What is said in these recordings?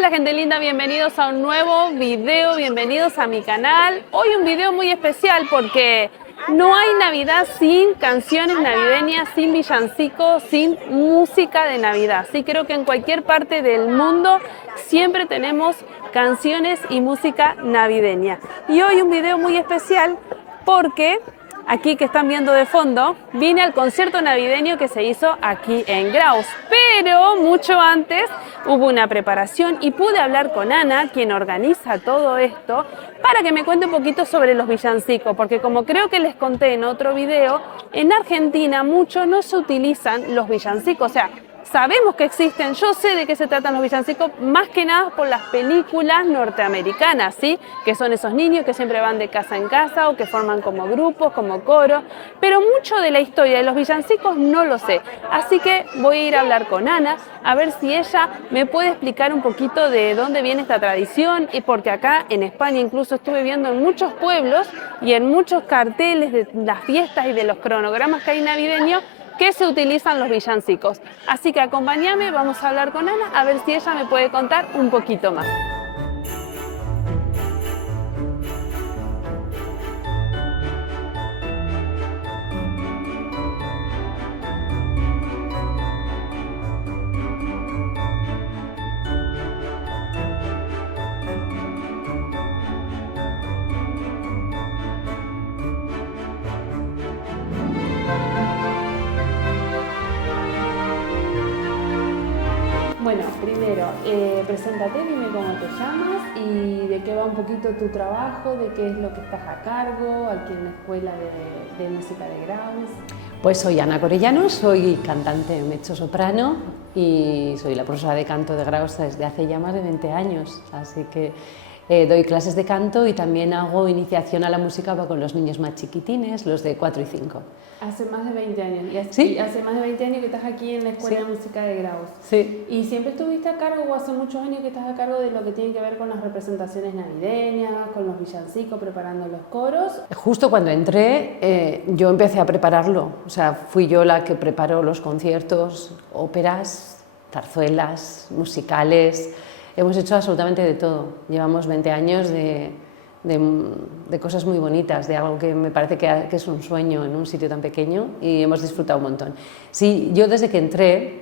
Hola gente linda, bienvenidos a un nuevo video, bienvenidos a mi canal. Hoy un video muy especial porque no hay Navidad sin canciones navideñas, sin villancicos, sin música de Navidad. Sí, creo que en cualquier parte del mundo siempre tenemos canciones y música navideña. Y hoy un video muy especial porque aquí que están viendo de fondo, vine al concierto navideño que se hizo aquí en Graus, pero mucho antes hubo una preparación y pude hablar con Ana, quien organiza todo esto, para que me cuente un poquito sobre los villancicos, porque como creo que les conté en otro video, en Argentina mucho no se utilizan los villancicos, o sea, sabemos que existen, yo sé de qué se tratan los villancicos, más que nada por las películas norteamericanas, ¿sí? Que son esos niños que siempre van de casa en casa o que forman como grupos, como coro, pero mucho de la historia de los villancicos no lo sé. Así que voy a ir a hablar con Ana, a ver si ella me puede explicar un poquito de dónde viene esta tradición, y porque acá en España incluso estuve viendo en muchos pueblos y en muchos carteles de las fiestas y de los cronogramas que hay navideños, que se utilizan los villancicos. Así que acompáñame, vamos a hablar con Ana a ver si ella me puede contar un poquito más. Bueno, primero, preséntate, dime cómo te llamas y de qué va un poquito tu trabajo, de qué es lo que estás a cargo aquí en la Escuela de Música de Graus. Pues soy Ana Corellano, soy cantante mezzo-soprano y soy la profesora de canto de Graus desde hace ya más de 20 años, así que doy clases de canto y también hago iniciación a la música con los niños más chiquitines, los de 4 y 5. Hace más de 20 años. ¿Sí? Hace más de 20 años que estás aquí en la Escuela Sí. de Música de Graus. Sí. ¿Y siempre estuviste a cargo o hace muchos años que estás a cargo de lo que tiene que ver con las representaciones navideñas, con los villancicos, preparando los coros? Justo cuando entré yo empecé a prepararlo, o sea, fui yo la que preparó los conciertos, óperas, zarzuelas, musicales, hemos hecho absolutamente de todo. Llevamos 20 años de cosas muy bonitas, de algo que me parece que es un sueño en un sitio tan pequeño y hemos disfrutado un montón. Sí, yo desde que entré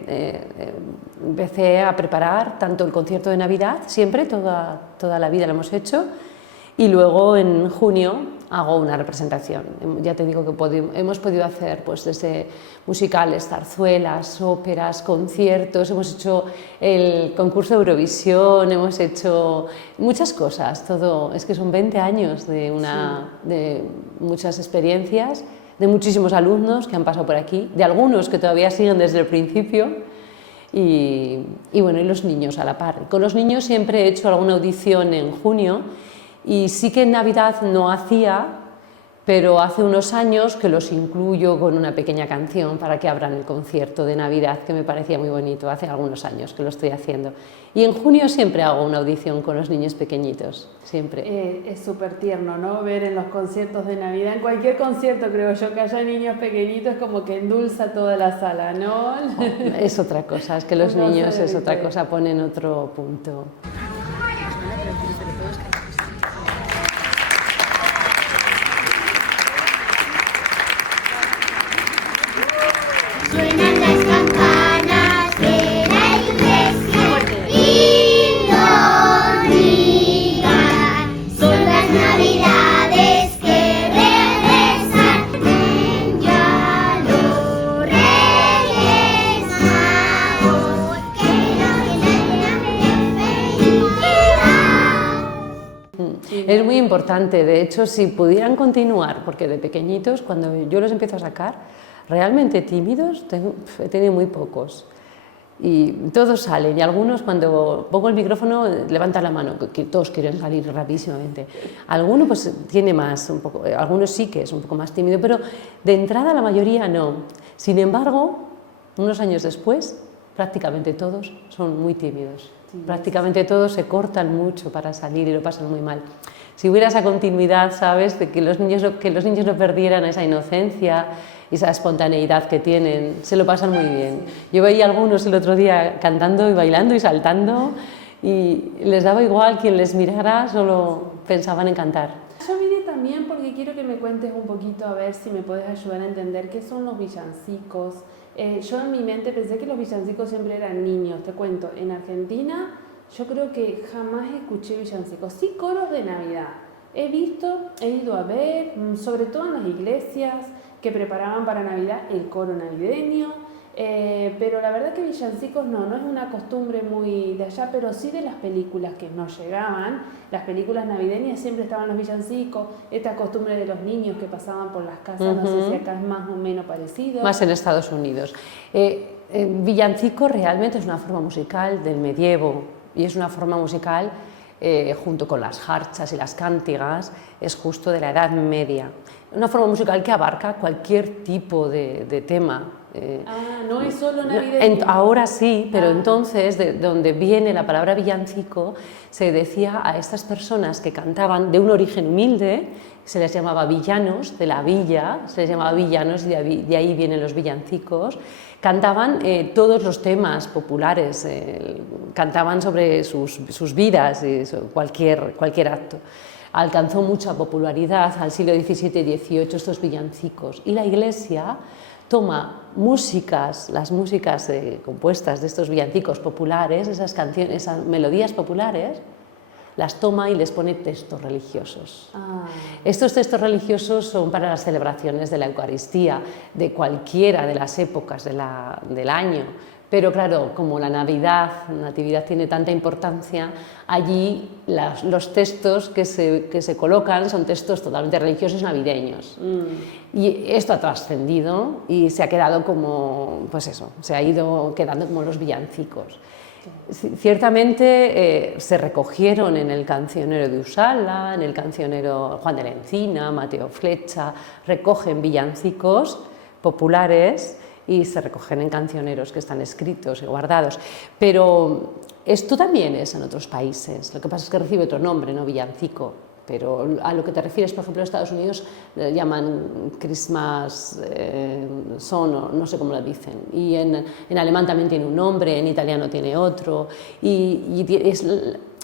empecé a preparar tanto el concierto de Navidad, siempre, toda la vida lo hemos hecho, y luego en junio hago una representación. Ya te digo que hemos podido hacer pues, desde musicales, zarzuelas, óperas, conciertos, hemos hecho el concurso de Eurovisión, hemos hecho muchas cosas, todo. Es que son 20 años de muchas experiencias, de muchísimos alumnos que han pasado por aquí, de algunos que todavía siguen desde el principio. Y bueno, y los niños a la par. Con los niños siempre he hecho alguna audición en junio. Y sí que en Navidad no hacía, pero hace unos años que los incluyo con una pequeña canción para que abran el concierto de Navidad, que me parecía muy bonito, hace algunos años que lo estoy haciendo. Y en junio siempre hago una audición con los niños pequeñitos, siempre. Es súper tierno, ¿no? Ver en los conciertos de Navidad, en cualquier concierto creo yo, que haya niños pequeñitos, como que endulza toda la sala, ¿no? Es otra cosa, es que los niños es otra cosa, ponen otro punto. Suenan las campanas de la iglesia y nos digan, son las navidades que regresan, ven ya los Reyes Magos, que nos llenan de felicidad. Es muy importante, de hecho, si pudieran continuar, porque de pequeñitos, cuando yo los empiezo a sacar, realmente tímidos, he tenido muy pocos. Y todos salen, y algunos cuando pongo el micrófono levantan la mano, que todos quieren salir rapidísimamente. Algunos pues tiene más, un poco, algunos sí que es un poco más tímido, pero de entrada la mayoría no. Sin embargo, unos años después, prácticamente todos son muy tímidos. Sí, prácticamente todos se cortan mucho para salir y lo pasan muy mal. Si hubiera esa continuidad, ¿sabes?, de que los niños no perdieran esa inocencia, esa espontaneidad que tienen, se lo pasan muy bien. Yo veía algunos el otro día cantando y bailando y saltando y les daba igual quien les mirara, solo pensaban en cantar. Yo vine también porque quiero que me cuentes un poquito, a ver si me puedes ayudar a entender qué son los villancicos. Yo en mi mente pensé que los villancicos siempre eran niños. Te cuento, en Argentina yo creo que jamás escuché villancicos, sí coros de Navidad. He ido a ver, sobre todo en las iglesias que preparaban para Navidad el coro navideño, pero la verdad que villancicos no es una costumbre muy de allá, pero sí de las películas que nos llegaban. Las películas navideñas siempre estaban los villancicos, esta costumbre de los niños que pasaban por las casas, no sé si acá es más o menos parecido. Más en Estados Unidos. Villancico realmente es una forma musical del medievo y es una forma musical junto con las jarchas y las cántigas, es justo de la Edad Media. Una forma musical que abarca cualquier tipo de tema. No es solo navideño. Ahora sí, pero entonces, de donde viene la palabra villancico, se decía a estas personas que cantaban de un origen humilde, se les llamaba villanos, de la villa, se les llamaba villanos y de ahí vienen los villancicos. Cantaban todos los temas populares, cantaban sobre sus vidas y cualquier acto. Alcanzó mucha popularidad al siglo XVII y XVIII estos villancicos, y la Iglesia toma las músicas compuestas de estos villancicos populares, esas canciones, esas melodías populares, las toma y les pone textos religiosos. Estos textos religiosos son para las celebraciones de la Eucaristía, de cualquiera de las épocas del año, pero claro, como la Natividad tiene tanta importancia, allí los textos que se colocan son textos totalmente religiosos navideños. Y esto ha trascendido y se ha quedado como, pues eso, se ha ido quedando como los villancicos. Ciertamente se recogieron en el cancionero de Usala, en el cancionero Juan de la Encina, Mateo Flecha, recogen villancicos populares y se recogen en cancioneros que están escritos y guardados. Pero esto también es en otros países, lo que pasa es que recibe otro nombre, no villancico. Pero a lo que te refieres, por ejemplo, en Estados Unidos le llaman Christmas song, no sé cómo lo dicen, y en alemán también tiene un nombre, en italiano tiene otro, y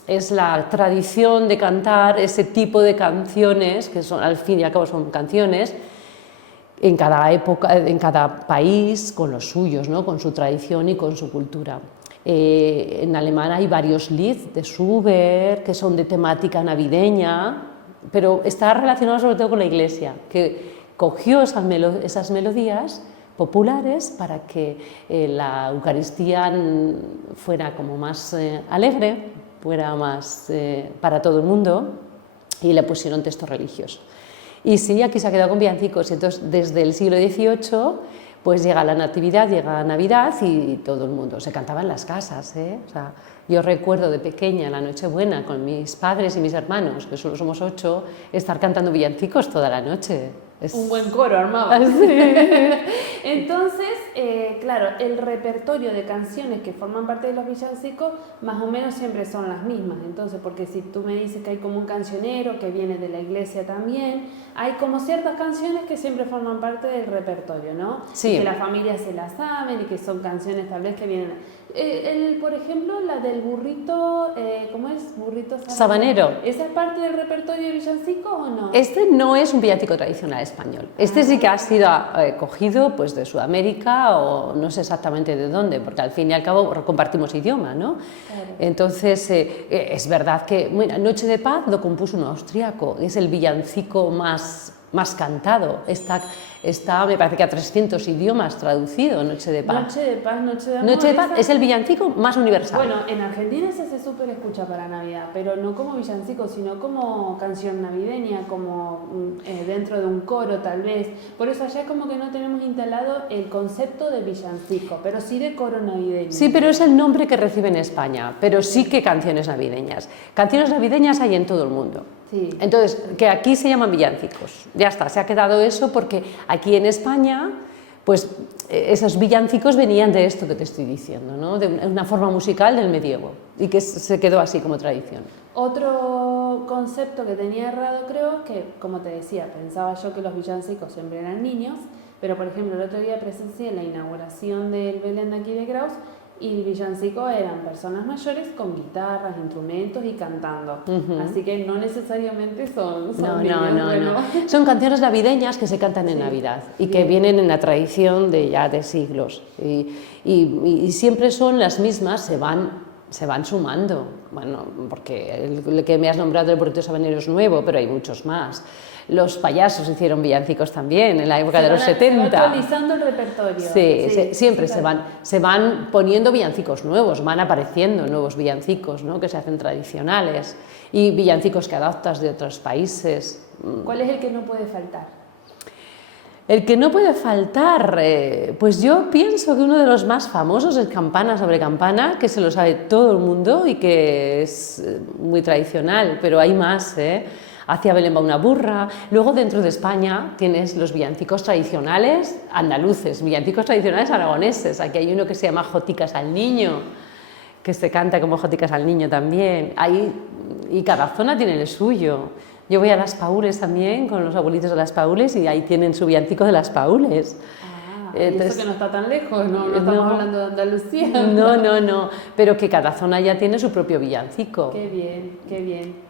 es la tradición de cantar ese tipo de canciones, que son, al fin y al cabo son canciones, en cada época, en cada país, con los suyos, ¿no? Con su tradición y con su cultura. En alemán hay varios Lied de Schubert que son de temática navideña, pero está relacionado sobre todo con la Iglesia, que cogió esas melodías populares para que la Eucaristía fuera como más alegre, fuera más para todo el mundo, y le pusieron texto religioso. Y sí, aquí se ha quedado con villancicos. Entonces, desde el siglo XVIII, pues llega la Natividad, llega Navidad y todo el mundo se cantaba en las casas. O sea, yo recuerdo de pequeña, la Nochebuena, con mis padres y mis hermanos, que solo somos 8, estar cantando villancicos toda la noche. Un buen coro armaba. Sí. Entonces, claro, el repertorio de canciones que forman parte de los villancicos más o menos siempre son las mismas. Entonces, porque si tú me dices que hay como un cancionero que viene de la iglesia también, hay como ciertas canciones que siempre forman parte del repertorio, ¿no? Sí. Y que las familias se las saben y que son canciones tal vez que vienen... por ejemplo, la del burrito, ¿cómo es? Burrito sabanero. ¿Esa es parte del repertorio de villancicos o no? Este no es un villancico tradicional español. Este sí que ha sido cogido pues, de Sudamérica o no sé exactamente de dónde, porque al fin y al cabo compartimos idioma, ¿no? Claro. Entonces, es verdad que bueno, Noche de Paz lo compuso un austríaco, es el villancico más cantado. Está, me parece que a 300 idiomas traducido, Noche de Paz. Noche de Paz, Noche de Amor. Noche de Paz es el villancico más universal. Bueno, en Argentina se súper escucha para Navidad, pero no como villancico, sino como canción navideña, como dentro de un coro tal vez. Por eso allá es como que no tenemos instalado el concepto de villancico, pero sí de coro navideño. Sí, pero es el nombre que recibe en España, pero sí que canciones navideñas. Canciones navideñas hay en todo el mundo. Sí. Entonces, que aquí se llaman villancicos. Ya está, se ha quedado eso porque aquí en España, pues esos villancicos venían de esto que te estoy diciendo, ¿no? De una forma musical del medievo y que se quedó así como tradición. Otro concepto que tenía errado creo que, como te decía, pensaba yo que los villancicos siempre eran niños, pero por ejemplo el otro día presencié la inauguración del Belén de aquí de Graus Y villancicos eran personas mayores con guitarras, instrumentos y cantando. Así que no necesariamente son niños, bueno. Son canciones navideñas que se cantan en Navidad y que vienen en la tradición de ya de siglos. Y siempre son las mismas, se van sumando. Bueno, porque el que me has nombrado, el Burrito Sabanero, es nuevo, pero hay muchos más. Los payasos hicieron villancicos también en la época de los 70. Se va actualizando el repertorio. Sí, siempre se van poniendo villancicos nuevos, van apareciendo nuevos villancicos, ¿no? Que se hacen tradicionales y villancicos que adaptas de otros países. ¿Cuál es el que no puede faltar? El que no puede faltar, pues yo pienso que uno de los más famosos es Campana sobre Campana, que se lo sabe todo el mundo y que es muy tradicional, pero hay más, Hacia Belén va una burra. Luego, dentro de España, tienes los villancicos tradicionales andaluces, villancicos tradicionales aragoneses. Aquí hay uno que se llama Joticas al Niño, que se canta como Joticas al Niño también. Y cada zona tiene el suyo. Yo voy a Las Paules también, con los abuelitos de Las Paules, y ahí tienen su villancico de Las Paules. Entonces, eso que no está tan lejos, no estamos hablando de Andalucía. No, pero que cada zona ya tiene su propio villancico. Qué bien, qué bien.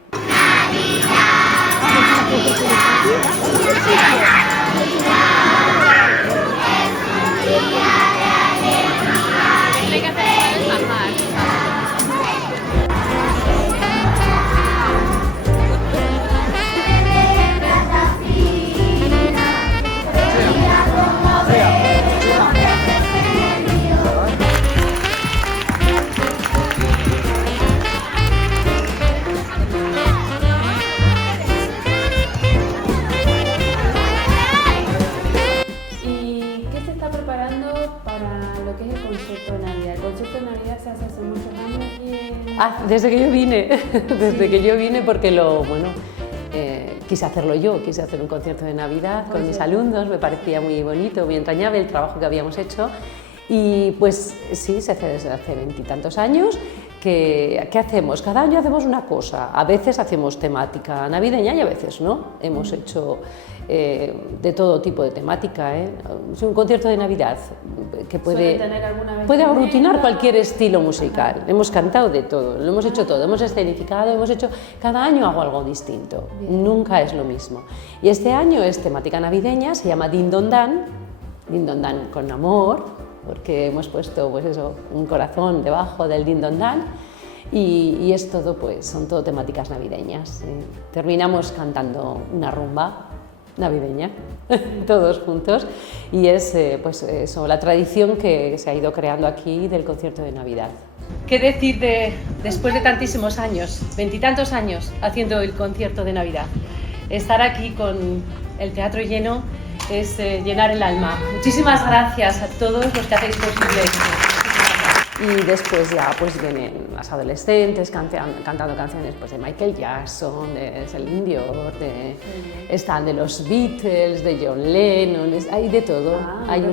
Desde que yo vine porque quise hacerlo yo, quise hacer un concierto de Navidad con mis alumnos, me parecía muy bonito, muy entrañable el trabajo que habíamos hecho y pues sí, se hace desde hace 20 y tantos años. ¿Qué hacemos? Cada año hacemos una cosa, a veces hacemos temática navideña y a veces no, hemos hecho de todo tipo de temática, Es un concierto de Navidad que puede aglutinar cualquier estilo musical, hemos cantado de todo, lo hemos hecho todo, hemos escenificado, cada año hago algo distinto, nunca es lo mismo. Y este año es temática navideña, se llama Din Don Dan con amor, porque hemos puesto pues eso, un corazón debajo del Din Don Dan y es todo, pues, son todo temáticas navideñas. Terminamos cantando una rumba navideña, todos juntos, y es pues eso, la tradición que se ha ido creando aquí del concierto de Navidad. ¿Qué decir después de tantísimos años, 20 y tantos años, haciendo el concierto de Navidad? Estar aquí con el teatro lleno es llenar el alma. Muchísimas gracias a todos los que hacéis posible esto. Y después ya pues vienen las adolescentes cantando canciones pues, de Michael Jackson, de Celine Dion, están de los Beatles, de John Lennon, hay de todo. Hay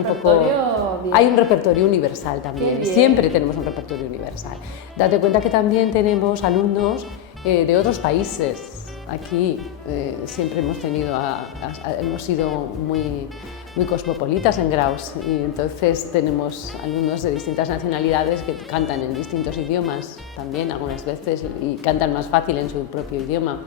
un repertorio universal también, siempre tenemos un repertorio universal. Date cuenta que también tenemos alumnos de otros países. Aquí siempre hemos sido muy cosmopolitas en Graus y entonces tenemos alumnos de distintas nacionalidades que cantan en distintos idiomas también algunas veces y cantan más fácil en su propio idioma.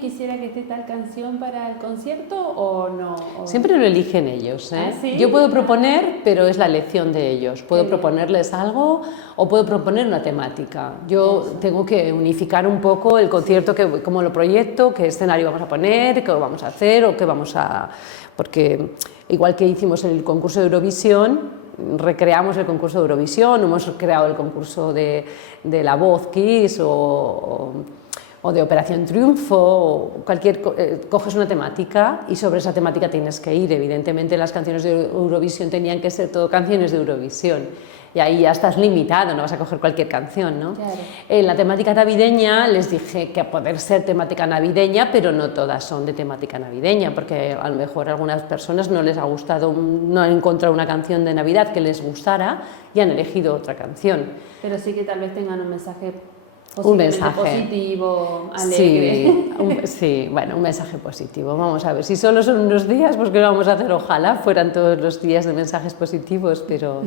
quisiera que esté tal canción para el concierto o no? Siempre lo eligen ellos, ¿eh? ¿Ah, sí? Yo puedo proponer, pero es la elección de ellos. Puedo proponerles algo o puedo proponer una temática. Yo tengo que unificar un poco el concierto, cómo lo proyecto, qué escenario vamos a poner, qué vamos a hacer o qué vamos a... Porque igual que hicimos el concurso de Eurovisión, recreamos el concurso de Eurovisión, hemos creado el concurso de La Voz Kids o de Operación Triunfo, o coges una temática y sobre esa temática tienes que ir. Evidentemente las canciones de Eurovisión tenían que ser todo canciones de Eurovisión y ahí ya estás limitado, no vas a coger cualquier canción, ¿no? Claro. En la temática navideña les dije que a poder ser temática navideña, pero no todas son de temática navideña, porque a lo mejor a algunas personas no les ha gustado, no han encontrado una canción de Navidad que les gustara y han elegido otra canción. Pero sí que tal vez tengan un mensaje positivo, Sí, alegre. sí, bueno, un mensaje positivo. Vamos a ver, si solo son unos días, pues ¿qué vamos a hacer? Ojalá fueran todos los días de mensajes positivos, pero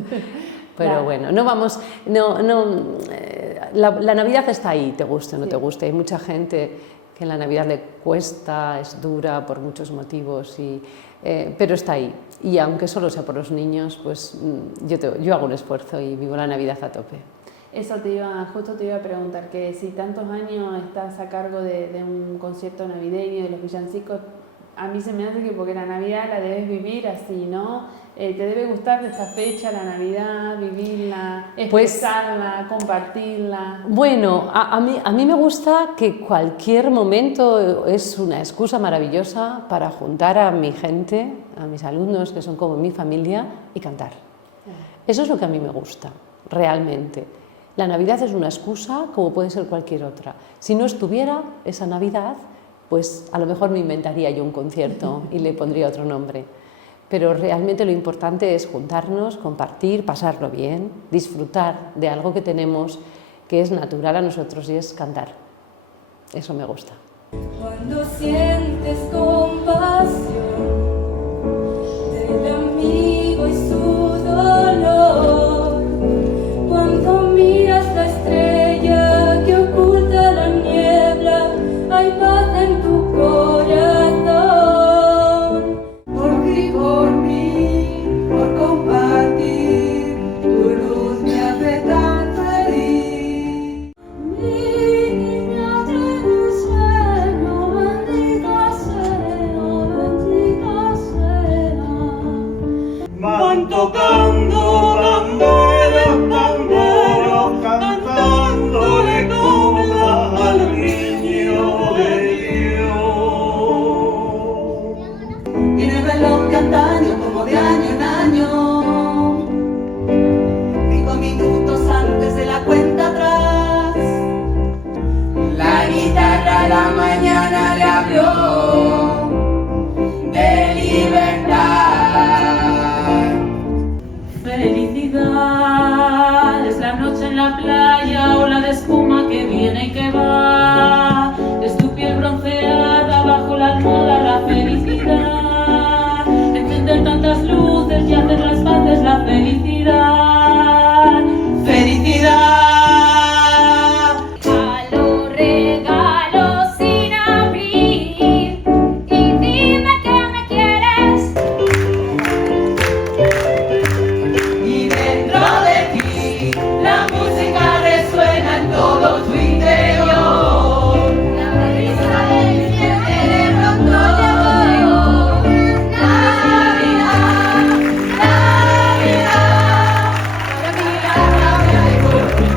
claro. Bueno, no vamos, la Navidad está ahí, te guste o no te guste. Hay mucha gente que la Navidad le cuesta, es dura por muchos motivos, pero está ahí. Y aunque solo sea por los niños, pues yo hago un esfuerzo y vivo la Navidad a tope. Eso justo te iba a preguntar, que si tantos años estás a cargo de un concierto navideño, de los villancicos, a mí se me hace que porque la Navidad la debes vivir así, ¿no? ¿Te debe gustar de esta fecha, la Navidad, vivirla, expresarla, compartirla? Bueno, a mí me gusta que cualquier momento es una excusa maravillosa para juntar a mi gente, a mis alumnos, que son como mi familia, y cantar. Eso es lo que a mí me gusta, realmente. La Navidad es una excusa como puede ser cualquier otra. Si no estuviera esa Navidad, pues a lo mejor me inventaría yo un concierto y le pondría otro nombre. Pero realmente lo importante es juntarnos, compartir, pasarlo bien, disfrutar de algo que tenemos que es natural a nosotros y es cantar. Eso me gusta. Cuando sientes compasión del amigo y su dolor, cuando miras la estrella que oculta la niebla, hay paz en tu corazón. Por ti, por mí, por compartir, tu luz me hace tan feliz. Mi niña del sueño, bendita sea, van tocando banderas, banderos, cantándole copla al niño de Dios. Tiene el reloj de antaño como de año en año, 5 minutos antes de la cuenta atrás. La guitarra a la mañana le habló de libertad. Felicidad es la noche en la playa, ola de espuma que viene y que va. Es tu piel bronceada bajo la almohada, la felicidad. Encender tantas luces y hacer las paces, la felicidad. Felicidad. A los regalos sin abrir y dime que me quieres. Y dentro de ti la música resuena en todo tu interior. La brisa del cielo de pronto llegó. Navidad, Navidad.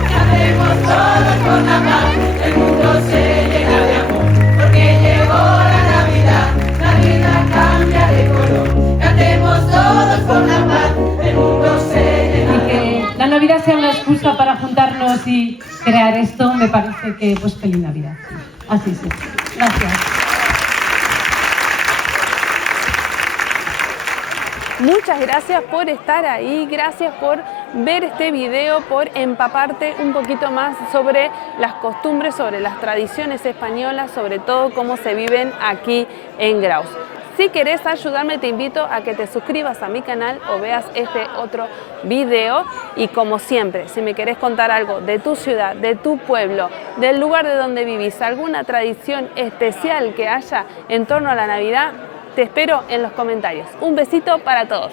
Cantemos todos con la paz, el mundo se llena de amor, porque llegó la Navidad, la vida cambia de color. Cantemos todos con la paz, el mundo se llena de amor. Que la Navidad sea una excusa para juntarnos y crear esto, me parece que pues feliz Navidad. Así es. Gracias. Muchas gracias por estar ahí, gracias por ver este video, por empaparte un poquito más sobre las costumbres, sobre las tradiciones españolas, sobre todo cómo se viven aquí en Graus. Si querés ayudarme, te invito a que te suscribas a mi canal o veas este otro video. Y como siempre, si me querés contar algo de tu ciudad, de tu pueblo, del lugar de donde vivís, alguna tradición especial que haya en torno a la Navidad, te espero en los comentarios. Un besito para todos.